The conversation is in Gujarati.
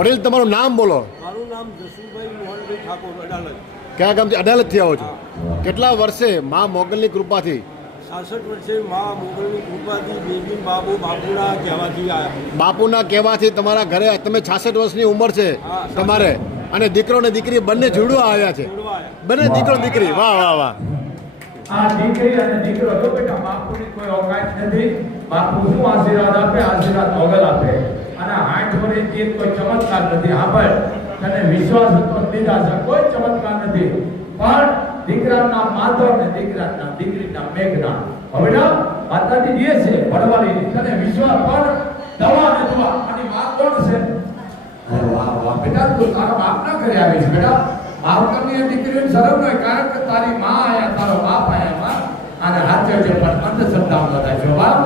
વડીલ તમારું નામ બોલો. મારું નામ જસુભાઈ મોહનભાઈ ઠાકોર, અડાલજ. કયા ગામથી? અડાલજથી આવો છો. કેટલા વર્ષે મા મોગલની કૃપાથી? 66 વર્ષે મા મોગલની કૃપાથી બેબી બાબુ બાપુના કહેવાથી આવ્યા. બાપુના કહેવાથી તમારા ઘરે તમે 66 વર્ષની ઉંમર છે તમારે, અને દીકરો ને દીકરી બંને જોડવા આવ્યા છે. બંને દીકરો દીકરી. વાહ વાહ વાહ. આ દીકરી અને દીકરો તો બેટા બાપુની કોઈ ઓકાત નથી. બાપુ શું આશીર્વાદ આપે? આશીર્વાદ મોગલ આપે. અને 60 વર્ષથી કોઈ ચમત્કાર નથી. આપણે તને વિશ્વાસ હતો દીધા છે, કોઈ ચમત્કાર નથી. પણ દીકરાના માધવ ને દીકરીના મેઘના હવે માતાજી જે છે ભણવાની તને વિશ્વાસ પણ દવા ને દવા અને માં કોણ છે? અરે વાહ વાહ બેટા, તું તારા બાપના ઘરે આવી છે બેટા. બાપની દીકરીને શરમ ન હોય, કારણ કે તારી માં આયા, તારો બાપ આયા. માં અને હાથે જે પણ અંધશ્રદ્ધા બધા છો બાપ.